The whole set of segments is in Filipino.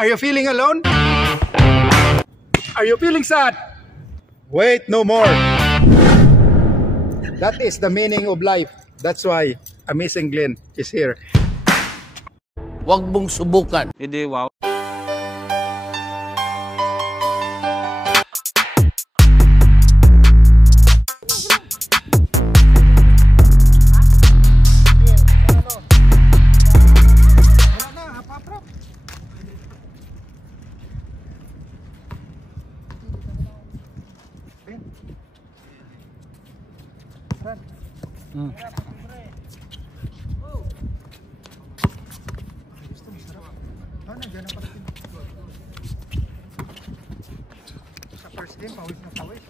Are you feeling alone? Are you feeling sad? Wait no more. That is the meaning of life. That's why Amazing Glenn is here. Huwag mong subukan. Hindi, wow. Sa first game, pawis na pawis.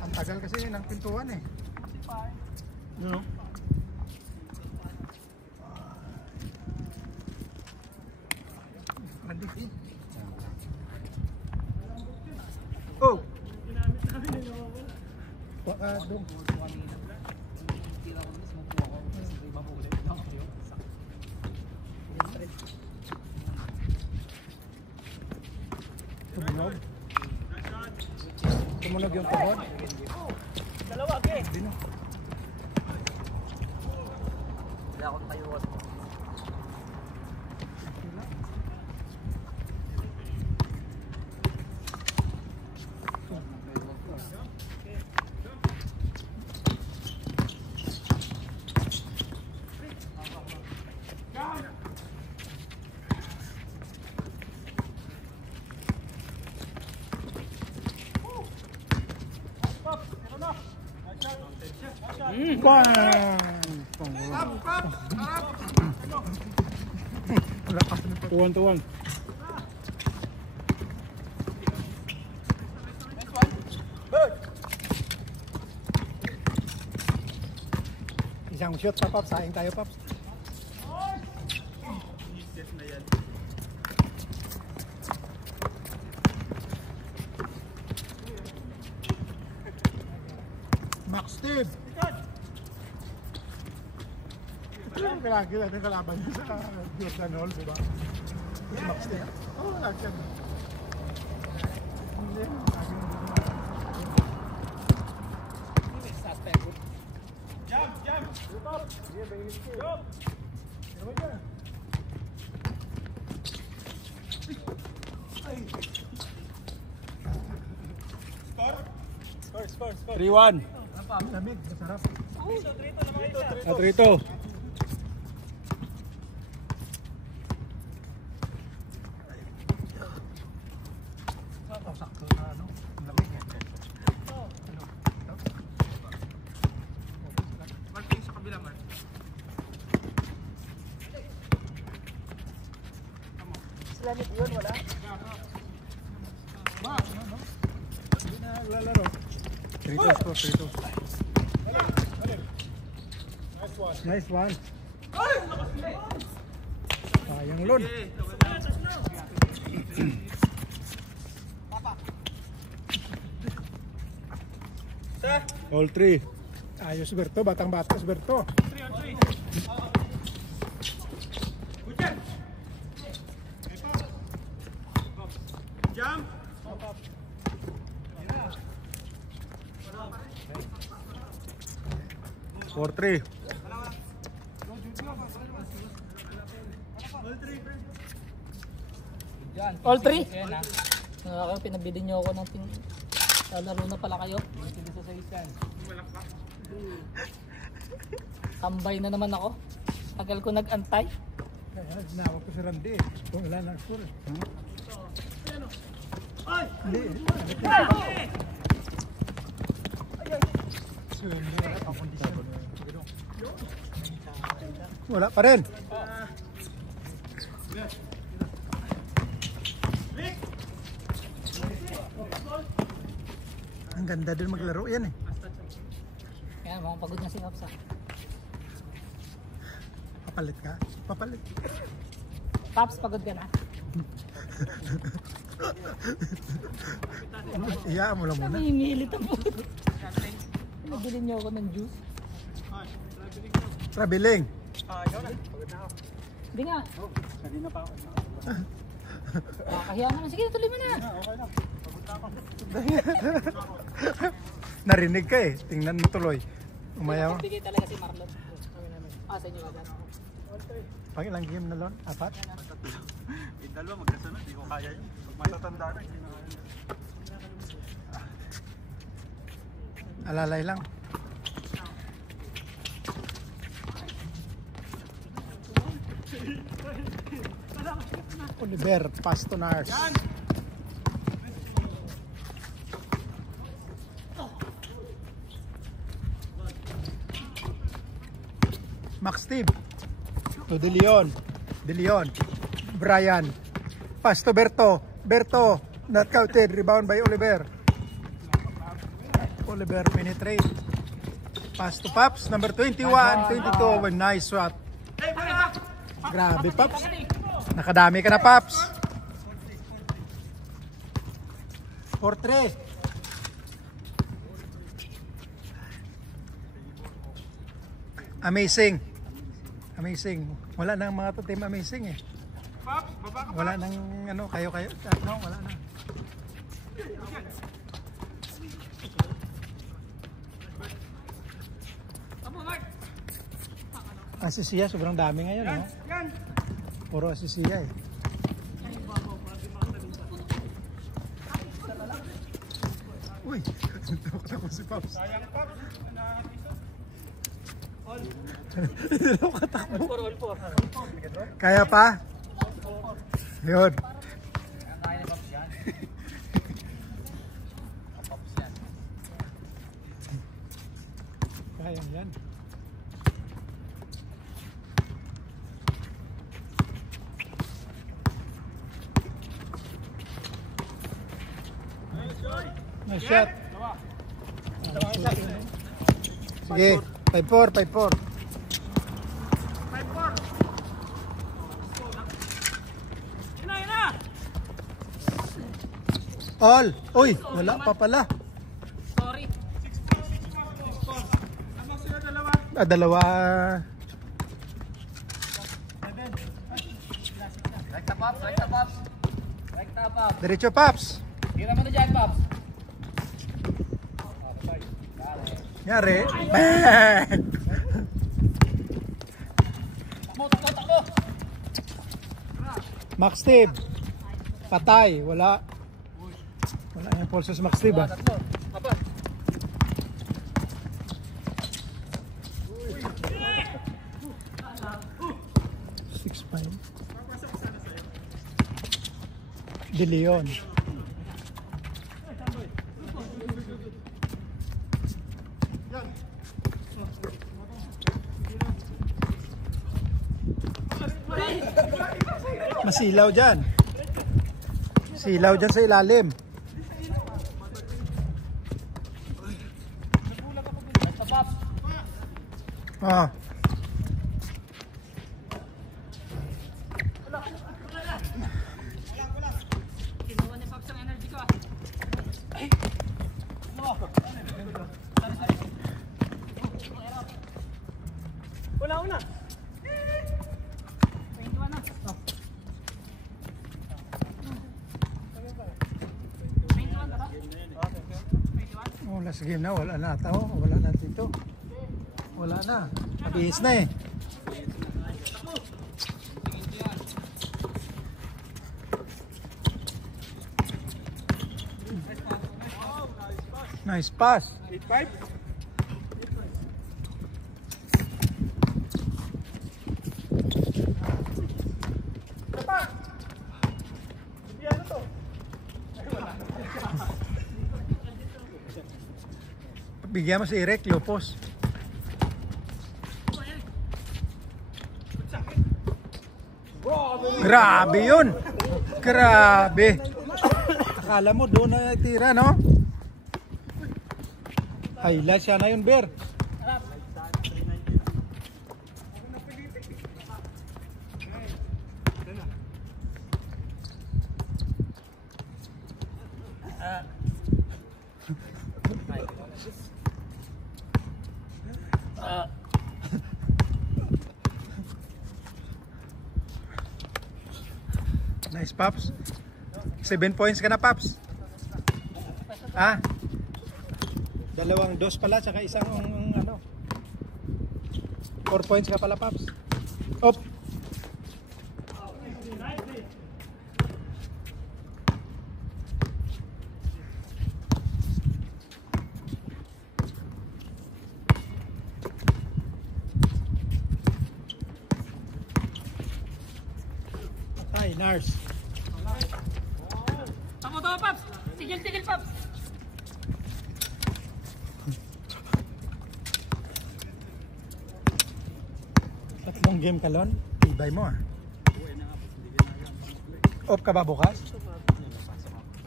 Ang tagal kasi ng pintuan eh. No? Oh! Doon. Tumunog yung tuhod. Dalawa, okay. Dino. Wala akong tayuan. Tuwan. Isang shot pa, Paps. Saing tayo, Paps. Max Steve. Lagi natin kalaban niya sa Jordan Hall, diba? Max Steve. Oo, lagi yan. Jump! Score. 3-1. Lamig, masarap. Atrito. Sakto na ano, lamig eh. Marking sa kabila man. Islamic yun, wala? Hindi na lalaro. 3-2. Nice one. Sayang Lon. All 3. Ayos Berto, batang batas Berto. 3-on-3. Jump. 4-3. All 3? Pinabili niyo ako ng laro na pala kayo. Tambay na naman ako. Tagal ko nag-antay. Kaya ginawag ko si Randy. Kung ilan ang score. Wala pa rin. Ang ganda din maglaro yan eh. Kaya mga pagod na si Kapsa. Papalit ka? Papalit. Paps, pagod ka na? Iyaan mo lang muna. Namimilit ang puto. Pinabili niyo ako ng juice. Traveling. Hindi nga. Kanina pa ako. Kakahiya naman. Sige, tuloy mo na. Okay lang. Pagod na ako. Narinig ka eh. Tingnan mo tuloy. Umayaw. Bigay talaga si Marlon. Sa inyo agad. Pag ilang game na Lon? 4? Yung dalawa magkasunod. Hindi ko kaya yun. Pag matatanda na, hindi na kaya. Alalay lang. Oliver Pastonars. Max Steve. To De Leon. De Leon. Brian. Pass to Berto. Berto. Not counted. Rebound by Oliver. Oliver penetrate. Pass to Pops. Number 21. 22. Nice shot. Grabe Pops. Nakadami ka na Pops. 4-3. Amazing. Amazing. Wala nang mga team amazing eh. Wala nang ano, kayo. No, wala na. Asisiya, sobrang dami ngayon. No? Puro asisiya eh. Uy, nakakatawa si Pops. Sayang pa. Nakatakbo. Kaya pa? Yun. Kaya yan. Nice shot. Sige, 5-4, 5-4. All. Uy, wala pa pala. Sorry. Dalawa. Rekta Pops, rekta Pops. Rekta Pops. Diretso Pops. Tira mo na dyan Pops. Nyari. Bang! Takbo. Max Steve. Patay. Wala. Wala yung pulses Max Steve ah. Tatlo. Apa? De Leon. Masilaw dyan. Silaw dyan sa ilalim. Ah. Kinuha ni Pops ang energy ko ah. Wala una. 21 na. 21 na ba? Oh, last game na. Wala na ata. Oh. Wala na dito. Wala na. Mabihis na eh. Nice pass. 8-5. Bigyan mo si Eric Lopos. Grabe yun. Grabe. Akala mo doon na tira, no? Highlight siya na yun, Ber. Nice, Paps. 7 points ka na, Paps. Ah? 2 dos pala, tsaka isang ano. 4 points ka pala, Paps. Op! Ay, Nars. Tama to, Paps! Tigil, Paps! Tatlong game ka, Lon. Tibay mo, ah. Off ka ba bukas?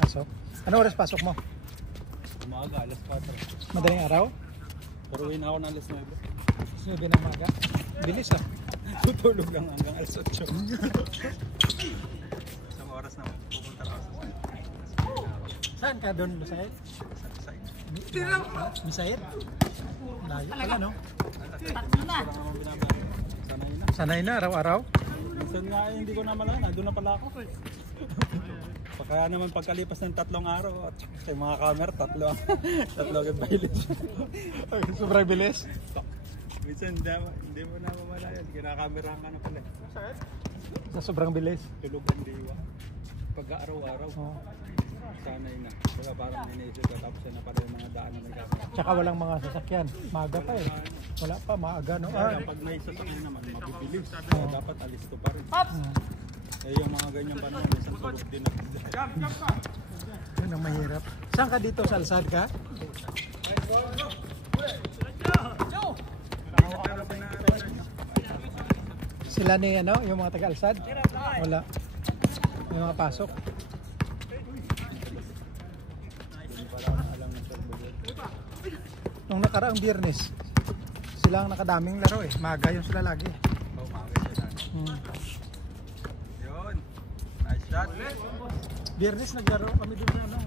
Pasok. Ano oras pasok mo? Umaga, alas 4. Madaling araw? Paruin ako ng alas 9. 9 ng umaga. Bilis, ah. Tutulog lang hanggang alas 8. Isang oras na pupunta ako sa Saan ka doon, Misaid? site. Misaid? Layo pala, no? Tatlo na! Sanay na. Sanay na, araw-araw. Minsan nga hindi ko na malala, doon na pala ako. Kaya naman pagkalipas ng 3 araw at sa mga camera, 3 ang mileage. Sobrang bilis. Minsan hindi mo na mamalayan, kinakamerahan ka na pala. Sa sobrang bilis. Tulog ang diwa. Pag-araw-araw, Oh. sanay na. Kaya parang iniisip ka tapos na pala yung mga daan na may camera. Tsaka walang mga sasakyan. Maaga pa eh. Wala pa, maaga, no? Kaya pag may sasakyan naman, mabibilis. Kaya dapat alisto pa rin. Eh yung mga ganyan pa naman, isang tulog din ako. Yun ang mahirap. Saan ka dito? Sa Alsad ka? Sila ni ano, yung mga taga-Alsad? Wala. May mga pasok. Nung nakaraang Biyernes, sila ang nakadaming laro eh. Maga yun sila lagi. Yun. Nice shot. Biyernes naglaro kami doon sa ano.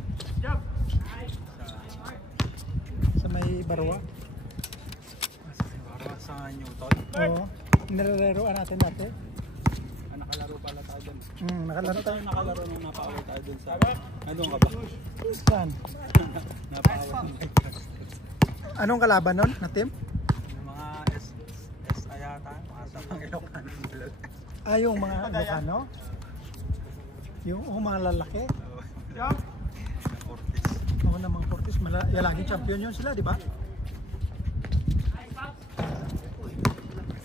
Sa may Barwa. Para sa Newton. Oo. Nilalaroan natin dati. Nakalaro pala tayo dun. Nakalaro Ano tayo. tayo nakalaro nung napakaway tayo dun sa... Ano ka ba? Saan? Napakaway ng Anong kalaban nun na team? yung mga SI yata. Mga sabang Ilocano. Ah, yung mga Ilocano? Yung mga lalaki? Fortis. Oo namang Fortis. Laging champion yun sila, di ba?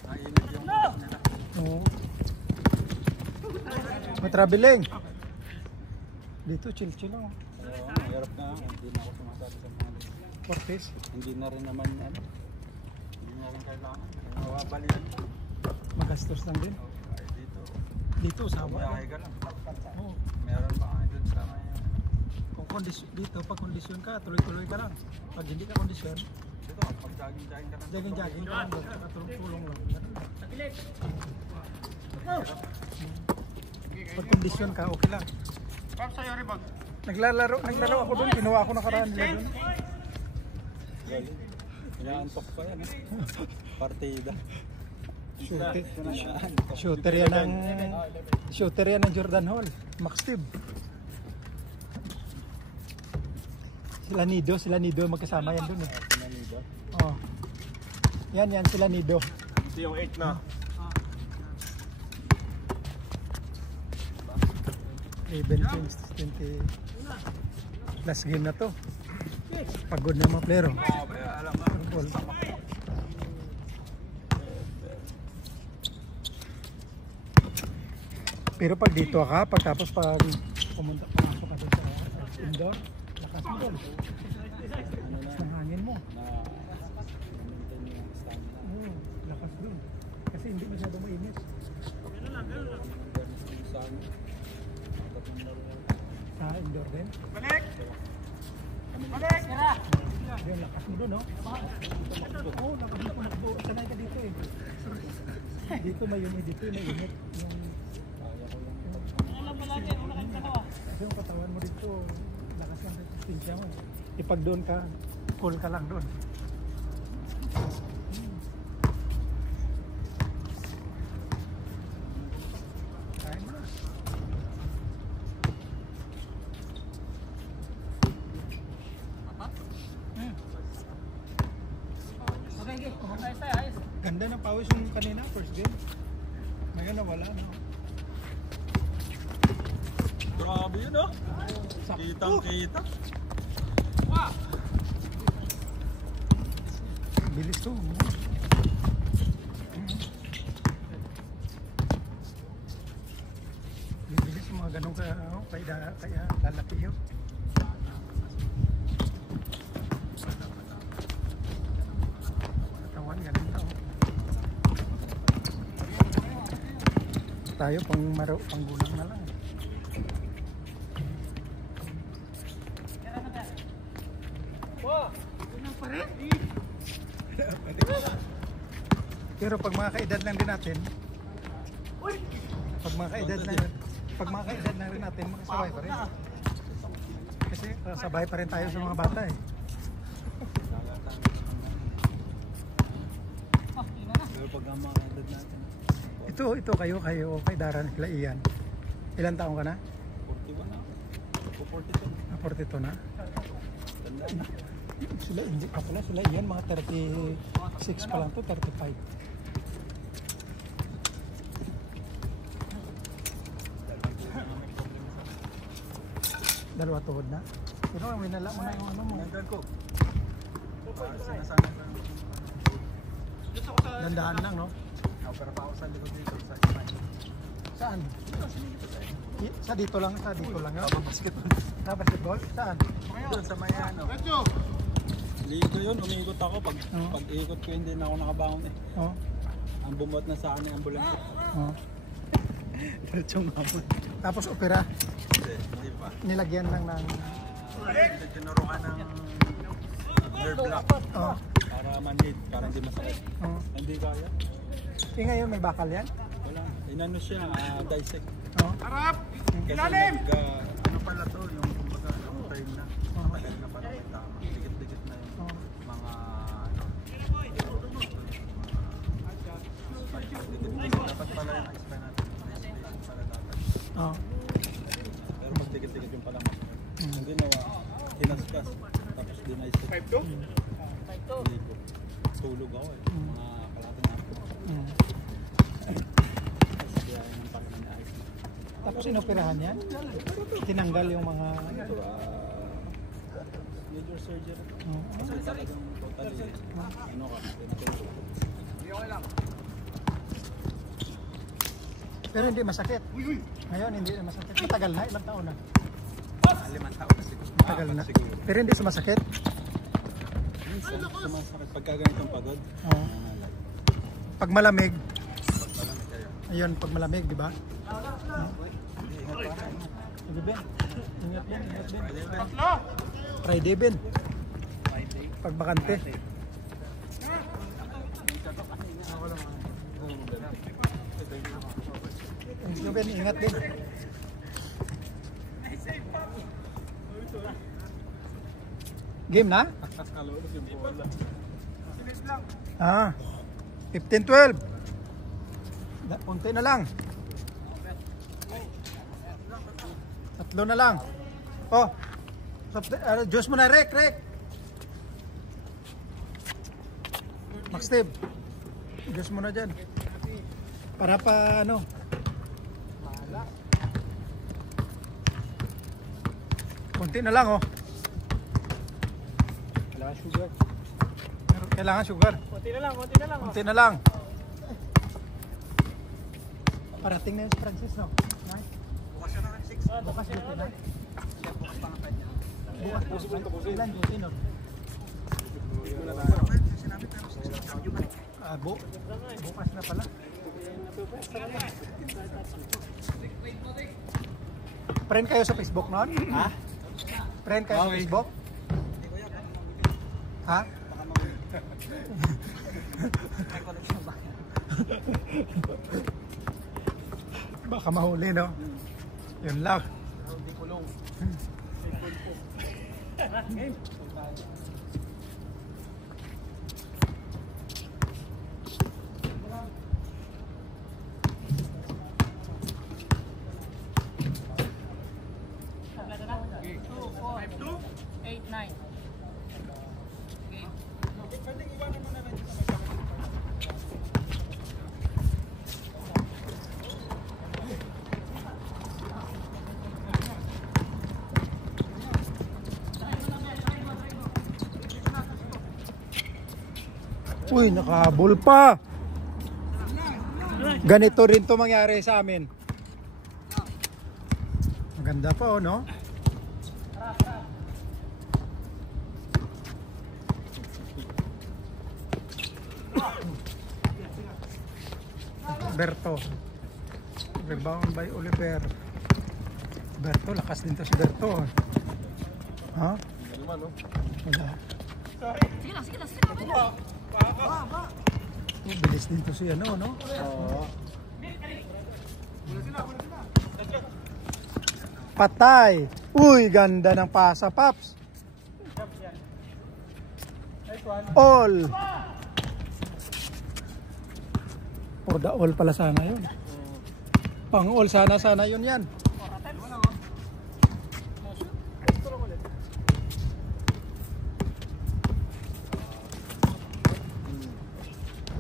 Nainit yung nila. Oo. Matraveling. Dito, chill-chill lang. Mahirap na. Hindi na ako sumasali sa mga Fortis. hindi na rin naman ano. Hindi na rin kailangan. Mawabalian. Magastos lang din. Ay dito. Dito, sawa. Bumiyahe ka lang. Oo. Meron pa kayo dun sa may... Kung dito, pag kondisyon ka, tuloy-tuloy ka lang. Pag hindi ka kondisyon, Dito, pag jogging-jogging ka lang. jogging-jogging ka lang. Saka tulong-tulong lang. Pag kondisyon ka, okay lang. Naglalaro ako doon. Kinuha ako nakaraan nila doon. Galing. Inaantok pa yan. Partida. Shooter yan ng Jordan Hall. Max Steve. Sila Nido magkasama yan doon eh. Pinanido. Oh. Yan sila Nido. Ito yung 8 na. Even 20 last game na to. Pagod na mga player. Alam mo. Pero pag dito ka, pagtapos pag pumasok ka doon sa indoor, lakas mo doon. Lakas ng hangin mo. Oo, lakas doon. Kasi hindi masyadong mainit. Sa indoor din. Sira! Yung lakas mo doon, no? Oo, lakas mo tumakbo. Sanay ka dito eh. Dito may humidity, may init. Alam mo lagi, una kang dalawa. Kasi yung katawan mo dito, lakas ng resistensya mo. Ipag doon ka, cool ka lang doon. Kain mo na. pawis yung kanina, first game. Ngayon nawala, no? Grabe yun, oh. Sakto. Kitang-kita. Bilis to. Bilis mga ganun kaya lalaki yun. Katawan, ganun daw. Tayo pang gulang na lang. Pero pag mga kaedad lang din natin, pag mga kaedad lang rin natin, makasabay pa rin. Kasi sabay pa rin tayo sa mga bata eh. Pero pag ang mga edad natin, Ito kayo kay Daran, kila Ian. Ilan taong ka na? 41 na. 42. 42 na. Tanda na. Sila hindi pa pala, sila Ian mga 36 pa lang to, 35. Dalawa tuhod na. Pero ang winala mo na yung ano mo. Nandun ko. Sinasanay na. Dandahan lang, no? Pero pa ako sa likod dito sa imay. Saan? Sa dito lang, no? Basketball. Sa basketball? Saan? Doon sa may ano. Ligo yun, umikot ako. Pag ikot ko hindi na ako nakabangon eh. Oh. Ang bumot na sa akin yung ambulansya. Oh. Diretsong mabot. Tapos opera, Hindi pa. nilagyan lang ng Tinurukan ng nerve block oh. para manhid, para hindi masakit. Oh. Hindi kaya. Ngayon may bakal yan? Wala. Inano siya, dissect. Oh. Kasi ano pala to, yung kumbaga long term na. Matagal na pala may tama. Dikit-dikit na yung Oh. mga ano. Dikit-dikit. Dapat pala yung explain natin. Para dapat. Oh. Pero pag dikit-dikit yung pala mas. Hindi nawa, kinaskas. Tapos dinaisip. 5-2? Hindi ko. Tulog ako eh. Mga kalating ako. Tapos kaya yung pagkakas na ayos. Tapos inoperahan yan? Tinanggal yung mga Major surgery. oh. Kasi talagang totally, ano ka, tinatulog. Pero hindi masakit. Ngayon hindi na masakit. Matagal na, ilang taon na. 5 taon na siguro. Matagal na. Pero hindi sumasakit. Minsan, sumasakit pagka ganitong pagod. Oh. Pag malamig, Pagpalamig kayo. ayun, pag malamig, di ba? Hindi, ingat pa kayo. Sige, Ben. Ingat, Ben. Ingat, Ben. Pwede ba? Friday, Ben. Pag bakante. Sige, Ben. Ingat, Ben. Game na? Ah. 15-12. Punti na lang. 3 na lang. Oh. Juice mo na, Rek. Max Steve. Juice mo na dyan. Para pa ano. Kunti na lang, oh. Kailangan sugar. Kailangan sugar. Kunti na lang. Kunti na lang. Parating na yung si Francis, no? Nice. Bukas siya naman 6. Bukas dito na. Siya bukas pa nga kanya. Bukas. Ilan duty, no? Sinabi pero 6 ba? Bukas na pala. Friend kayo sa Facebook noon? Ha? Friend kayo sa Okay. Facebook? Ha? Baka mahuli, no? Yun lang. Hindi kulong. Uy, nakahabol pa. Ganito rin to mangyari sa amin. Maganda pa, oh, no? Berto. Rebound by Oliver. Berto, lakas din to si Berto. Ha? Wala. Sige lang. Bilis din to si ano, no? Patay. Uy, ganda ng pasa, Paps. All. For the all pala sana yun. Pang all sana yun yan.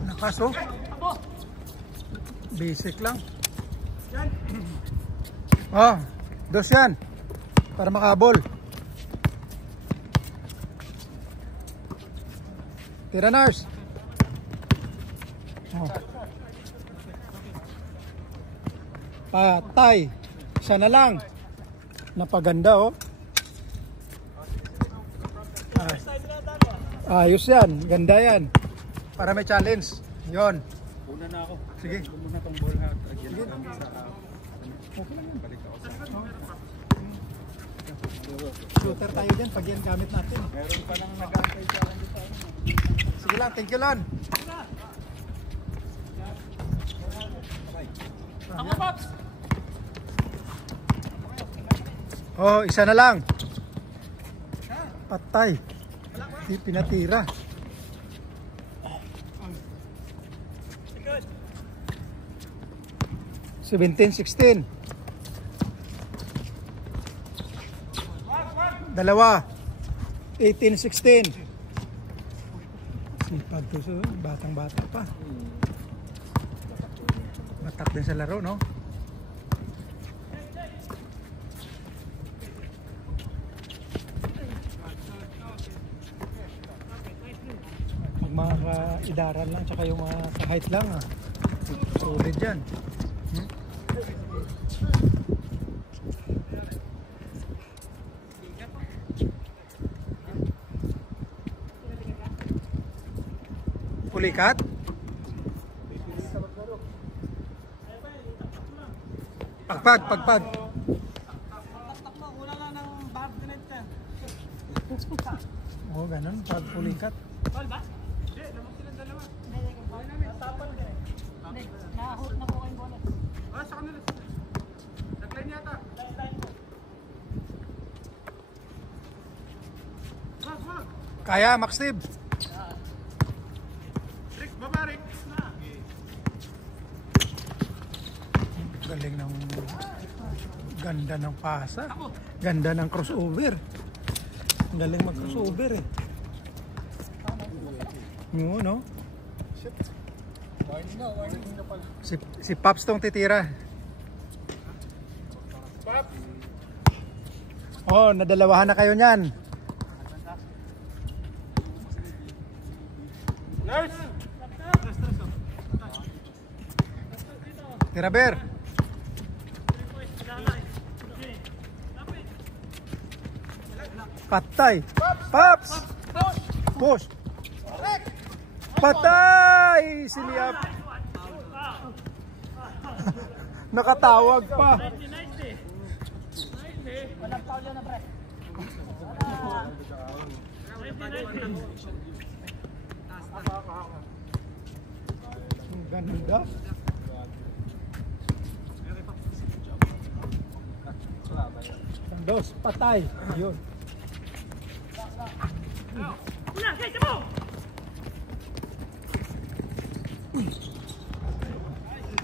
Nakas, oh. Basic lang. Oh, dos yan. Para makabol. Tira, nurse. Oh. Patay. Isa na lang. Napaganda, oh. Ayos yan. Ganda yan. Para may challenge. Yon. Una na ako. Sige. Muna tong ball ha. Again kami sa okay lang yan. Balik ako sa Shooter tayo dyan pag yan gamit natin. meron pa lang nag-aantay sa akin dito. Sige lang. Thank you, Lon. Ako, Pops! Oh, isa na lang. Patay. Pinatira. Seventeen, 16. Dalawa. 18, 16. Sipag to, so, batang-bata pa. Batak din sa laro, no? Pag mga ka-idaran lang, tsaka yung mga ka-height lang, ah. Solid yan. Pulikat? Pagpad. Oo, ganun. Pag pulikat. Kaya, Max Steve. Galing ng ganda ng pasa. Ganda ng crossover. Galing mag-crossover, eh. Yun, no? Si Paps tong titira. Oh, nadalawahan na kayo niyan. Tira, Ber. Patay. Paps. Push. Patay. Siliap. Nakatawag pa. Ang ganda. Dos, patay. Yun.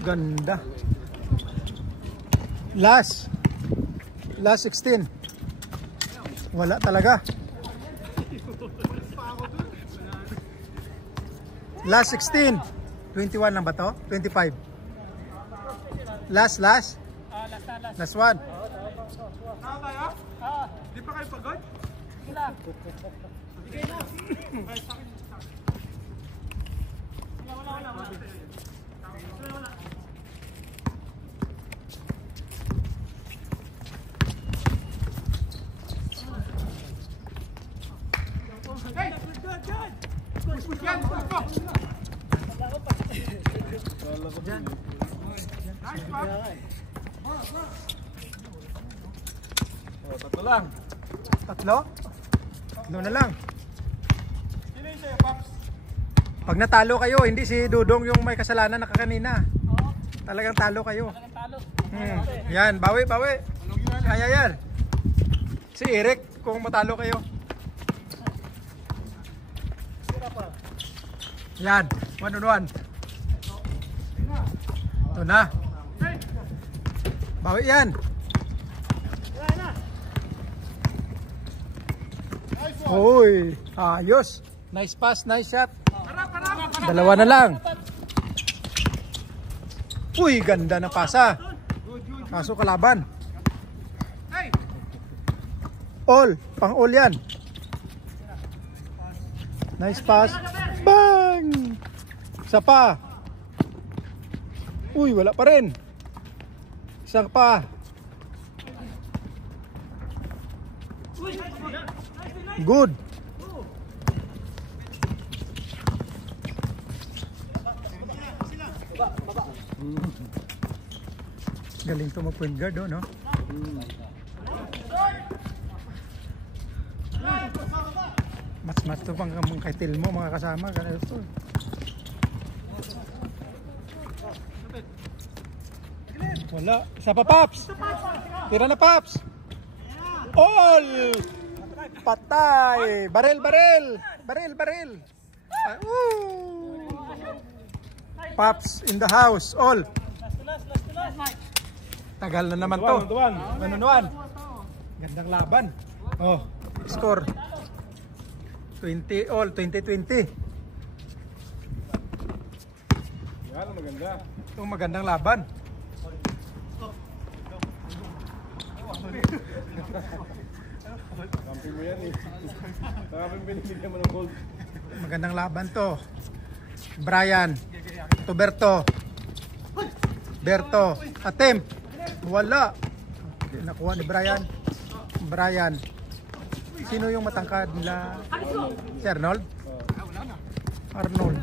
Ganda. Last 16. Wala talaga. Last 16. 21 lang ba to? 25. Last one. Di pa kayo pagod? Tatlo lang. Tatlo? Tatlo na lang. Pag natalo kayo, hindi si Dudong yung may kasalanan na kanina. Talagang talo kayo. Talo. Yan, bawi, bawi. Kaya yan. Si Eric, kung matalo kayo. Yan, 1-on-1. Ito na. Bawi yan. Uy, ayos. Nice pass, nice shot. Dalawa na lang. Uy, ganda na pasa. Kaso kalaban. All, pang all yan. Nice pass. Bang! Isa pa. Uy, wala pa rin. Isa pa. Good. Galing to mag-point guard, oh, no? Mas to pang kay Tilmo, mga kasama. Ganito. Wala. Isa pa, Paps. Tira na, Paps. All! Patay! Baril, baril! Baril, baril! Paps in the house. All! Tagal na naman to. 1-on-1. Gandang laban. Oh, score. 20 all, 20-20. Yan, maganda. Itong magandang laban. Kampi mo yan eh. Kampi binibigyan mo ng gold. Magandang laban to. Brian, Tuberto, Berto, attempt. Wala. Hindi nakuha ni Brian. Brian. Sino yung matangkad nila? Si Arnold? Arnold.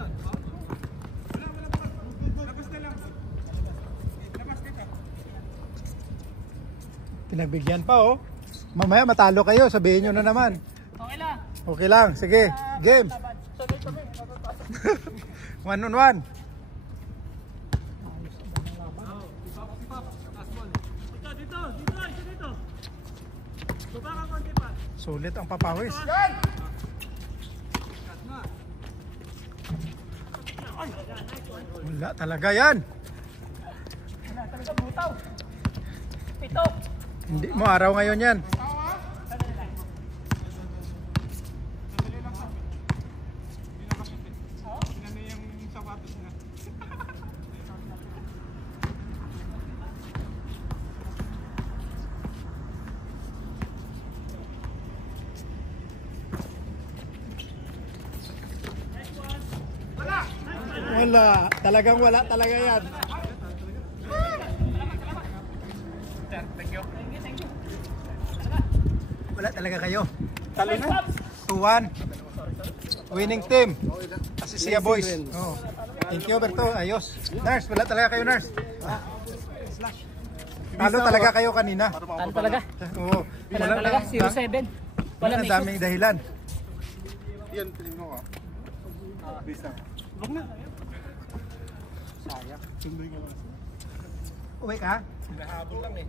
Pinagbigyan pa, oh. Mamaya matalo kayo, sabihin nyo na naman. Okay lang. Okay lang, sige. Game. 1-on-1. Sulit ang papawis. Wala talaga yan. Pito. Hindi mo araw ngayon yan. Wala, talagang wala talaga yan. Wala talaga kayo. Talo na. 2-1. Winning team. Asisia boys. Oh. Thank you, Berto. Ayos. Nurse, wala talaga kayo, nurse. Talo talaga kayo kanina. Talo talaga. Oo. Wala talaga. 0-7. Wala Ang may daming dahilan. Yan, tingin mo ka. Please na. Huwag na. Sayang. Sunduin ka lang. Uwi ka? Nahabol lang eh.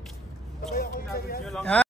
Ah.